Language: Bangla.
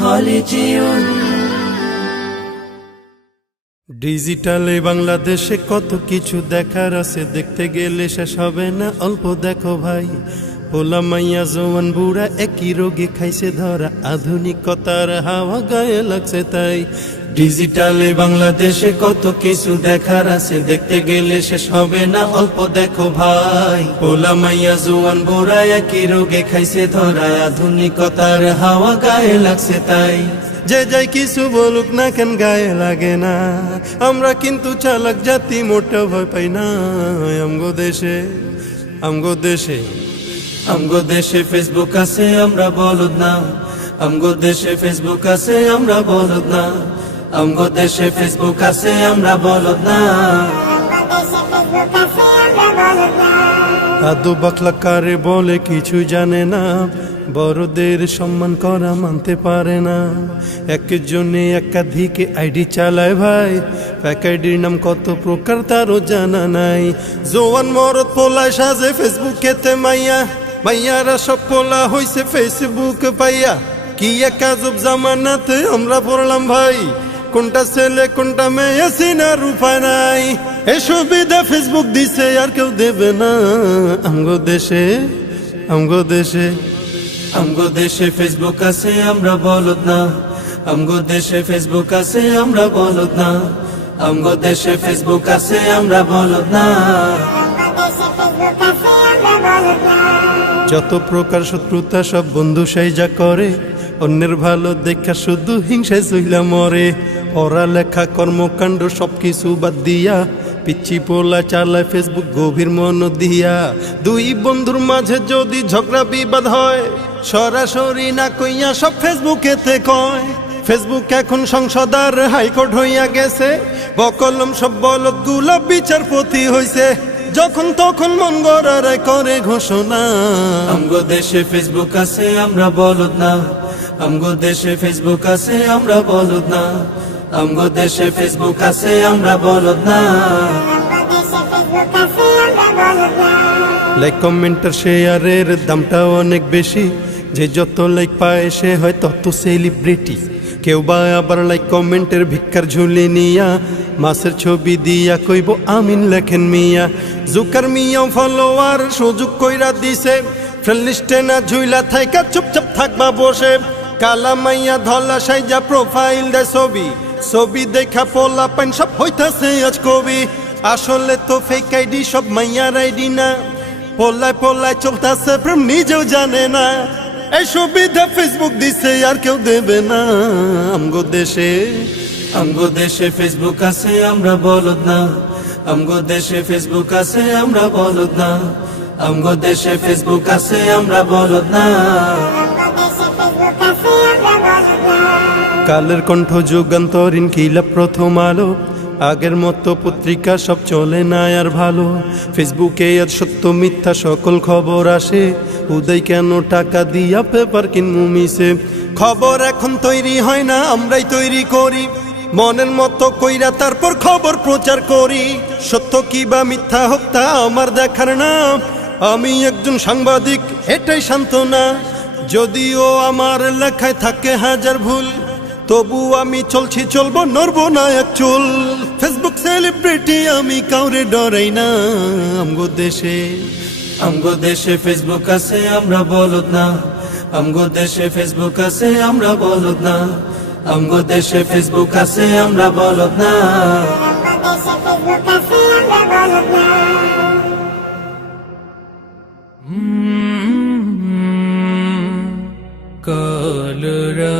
خالدون ডিজিটালে বাংলাদেশে কত কিছু দেখার আছে, দেখতে গেলে শেষ হবে না, অল্প দেখো ভাই। পোলা মাইয়া জওয়ান বুড়া একই রোগে খাইছে ধরা, আধুনিকতার হাওয়া গায়ে লাগছে তাই। ডিজিটালে বাংলাদেশে কত কিছু দেখার আছে, দেখতে গেলে শেষ হবে না, অল্প দেখো ভাই। পোলা মাইয়া জওয়ান বুড়া একই রোগে খাইছে ধরা, আধুনিকতার হাওয়া গায়ে লাগছে তাই। যে যাই কিছু বলুক না কেন গায়ে লাগে না, আমরা কিন্তু চালাক জাতি, মোটা ভয় পাই না। আমগো দেশে আমগো দেশে আমগো দেশে ফেসবুক আছে, আমরা বলদ না। আমগো দেশে ফেসবুক আছে, আমরা বলদ না। আমগো দেশে ফেসবুক আছে, আমরা বলদ না। আদু বাকলা কারে বলে কিছু জানে না, বড়দের সম্মান করা মানতে পারে না। একজনে একাধিক আইডি চালায় ভাই, এক আইডির নাম কত প্রকার তারও জানা নাই। জোয়ান মরদ পোলায় সাজে ফেসবুকেতে মাইয়া, মাইয়ারা সব পোলা হইছে ফেসবুক পাইয়া। কি এক আজব জামানাতে আমরা পড়লাম ভাই, কোনটা ছেলে কোনটা মেয়ে চিনার উপায় নাই। এই সুবিধা ফেসবুক দিছে আর কেউ দেবে না। আমগো দেশে আমগো দেশে আমগো দেশে ফেসবুক আছে, আমরা বলদ না। আমগো দেশে ফেসবুক আছে, আমরা বলদ না। আমগো দেশে ফেসবুক আছে, আমরা বলদ না। যত প্রকার শত্রুতা সব বন্ধু সাইজা করে, অন্যের ভালো দেখা শুধু হিংসায় চইলা মরে। পড়ালেখা কর্মকাণ্ড সবকিছু বাদ দিয়া, পিচ্ছি পোলা চালায় ফেসবুক গভীর মন দিয়া। দুই বন্ধুর মাঝে যদি ঝগড়া বিবাদ হয়, সরাসরি না কইয়া সব ফেসবুকেতে কয়। ফেসবুক এখন সংসদ আর হাইকোর্ট হইয়া গেছে, বকলম সব বলদ গুলা বিচারপতি হইছে। যখন তখন মন গড়ায় করে ঘোষণা। আমগো দেশে ফেসবুক আছে, আমরা বলদ না। আমগো দেশে ফেসবুক আছে, আমরা বলদ না। আমগো দেশে ফেসবুক আছে, আমরা বলদ না। লাইক কমেন্টার শেয়ারের দামটা অনেক বেশি, যে যত লাইক পায় সে হয় তত সেলিব্রিটি। কেউ বা আবার লাইক কমেন্টের ভিক্ষার ঝুলি নিয়া, মাছের ছবি দিয়া কইব আমিন লেখেন মিয়া। জুকার মিয়া ফলোয়ার সুযোগ কইরা দিছে, ফ্রেন্ড লিস্টে না ঝুইলা থাইকা চুপচাপ থাকবা বসে। কালা মাইয়া ধলা সাইজা প্রোফাইল দে ছবি, ছবি দেখা পোলা পাইন সব হইতাছে আজ কবি। আসলে তো ফেক আইডি সব মাইয়ার আইডি না, পোলায় পোলায় চলতাছে প্রেম নিজেও জানে না। এই সুবিধা ফেসবুক দিছে আর কেউ দেবে না। আমগো দেশে ফেসবুক আছে, আমরা বলদ না। আমগো দেশে ফেসবুক আছে, আমরা বলদ না। আমগো দেশে ফেসবুক আছে, আমরা বলদ না। কালের কণ্ঠ যুগান্তরীণ কিলা প্রথম আলো, আগের মতো পত্রিকা সব চলে না আর ভালো। ফেসবুকে আর সত্য মিথ্যা সকল খবর আসে, উদয় কেন টাকা দিয়া পেপার কিনমু মিশে। খবর এখন তৈরি হয় না, আমরাই তৈরি করি মনের মতো কইরা, তারপর খবর প্রচার করি। সত্য কি বা মিথ্যা হোক তা আমার দেখার না, আমি একজন সাংবাদিক এটাই সান্ত্বনা। যদিও আমার লেখায় থাকে হাজার ভুল, তবু আমি চলছি চলবো নড়বো না এক চুল। ফেসবুক সেলিব্রিটি আমি কাউরে ডরাই না। আমগো দেশে ফেসবুক আছে, আমরা বলদ না। আমগো দেশে ফেসবুক আছে, আমরা বলদ না। আমগো দেশে ফেসবুক আছে, আমরা বলদ না। কালরা